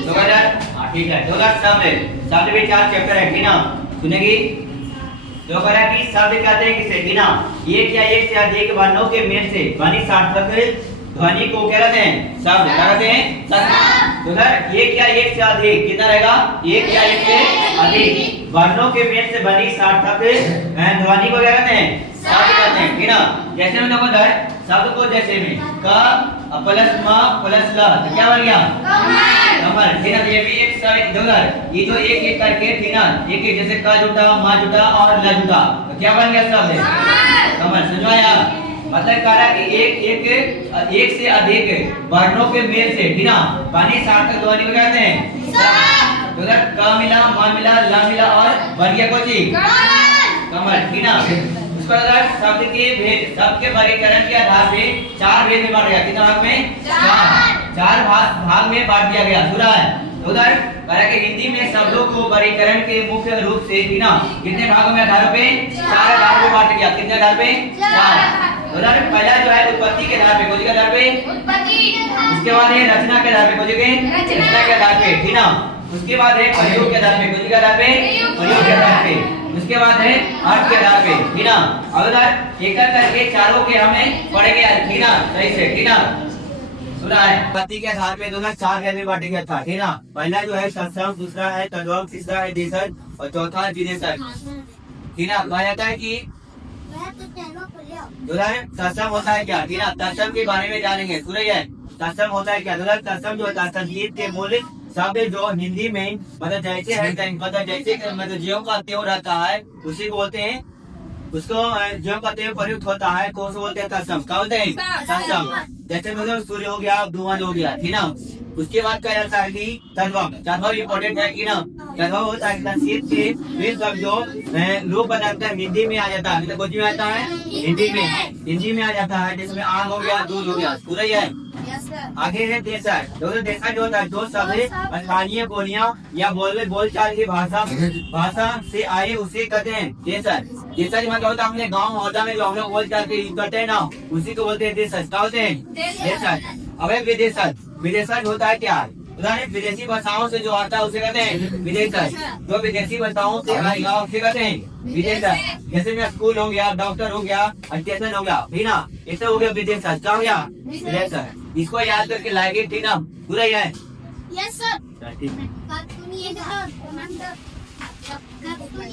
हाँ ठीक है। 2000 शब्द भी 4 चैप्टर है गिना, सुनेगी। दोबारा की शब्द कहते हैं किसे, गिना। एक या एक से अधिक वर्णों के मेल से बनी सार्थक ध्वनि को क्या कहते हैं, शब्द। क्या कहते हैं, उधर एक या एक से अधिक, कितना रहेगा, एक या एक से अधिक वर्णों के मेल से बनी सार्थक ध्वनि को क्या कहते हैं, शब्द कहते हैं, गिना। जैसे में देखो उधर शब्द को, जैसे में क प्लस म प्लस ल, तो क्या बन गया, कमल। ठीक है, ये भी एक शब्द उधर, ये जो एक एक करके थी ना, एक एक, जैसे क जुटा, म जुटा और ल जुटा, तो क्या बन गया शब्द, कमल। समझाया, मतलब कह रहा कि एक से अधिक वर्णों के मेल से बिना बनी सार्थक ध्वनि को कहते हैं, तो उधर क मिला, म मिला, ल मिला और बन गया कोई चीज, कमल। ठीक ना। उसको अगर शब्द के भेद, शब्द के वर्गीकरण के आधार पे 4 भेद में बांट गया, कितना भाग में, 4 भाग में बांट दिया गया, सुना है। उधर कह रहा कि हिंदी में शब्दों को वर्गीकरण के मुख्य रूप से बिना कितने भागों में, आधारों पे 4 आधार पे बांट गया, कितने आधार पे, 4। उधर पहला जो है उत्पत्ति के आधार पे, कौन के आधार पे, उत्पत्ति। उसके बाद है रचना के आधार पे, कौन के, रचना के आधार पे, ठीक ना। उसके बाद है प्रयोग के आधार पे, कौन के आधार पे, प्रयोग के आधार पे। उसके बाद है अर्थ के आधार पे, ठीक ना। अब उधर एक करके चारों के हमें पढ़ेंगे, ठीक ना, सही से, ठीक ना। सुना है, उत्पत्ति के आधार पे दोनों 4 भेद में बांटा गया था, ठीक ना। पहला जो है तत्सम, दूसरा है तद्भव, तीसरा है देशज और चौथा है विदेशज, ठीक ना। कहा जाता है कि तत्सम होता है क्या, ठीक ना। तत्सम के बारे में जानेंगे, सुनिए है तत्सम होता है क्या। तत्सम जो होता है संगीत के मूल शब्द जो हिंदी में मतलब जैसे है, मतलब जैसे मतलब ज्यों का त्यों रहता है उसी को बोलते हैं, उसको ज्यों का त्यों प्रयुक्त होता है तो उसको बोलते हैं तत्सम। क्या बोलते हैं, तत्सम। जैसे मतलब सूर्य हो गया, धुआं हो गया, ठीक ना। उसके बाद क्या जाता है कि तद्भव। तद्भव इम्पोर्टेंट है, कि ना। तद्भव होता है संस्कृत के वे शब्द जो रूप बनाता है हिंदी में आ जाता है, मतलब कुछ में आता है हिंदी में आ जाता है, जिसमें आम हो गया, दूध हो गया, पूरा ही है। आगे है देशज। देशज जो होता है दो शब्द स्थानीय बोलियां या बोलचाल की भाषा से आए उसे कहते हैं देशज। देशज मतलब होता है अपने गाँव मोहल्ला में जो हम लोग बोलचाल करते हैं ना, उसी को बोलते हैं देशज। क्या बोलते हैं, देशज। अब विदेशज। विदेशज होता है क्या, उदाहरण विदेशी भाषाओं से जो आता है उसे कहते हैं विदेशज। जो विदेशी भाषाओं से आएगा उसे कहते हैं विदेशज। जैसे में स्कूल हो गया, डॉक्टर हो गया, स्टेशन हो गया, ठीक ना, इससे हो गया विदेशज। क्या हो गया, विदेशज। इसको याद करके लाएंगे, ठीक ना, पूरा ही है। Yes sir. ठीक है।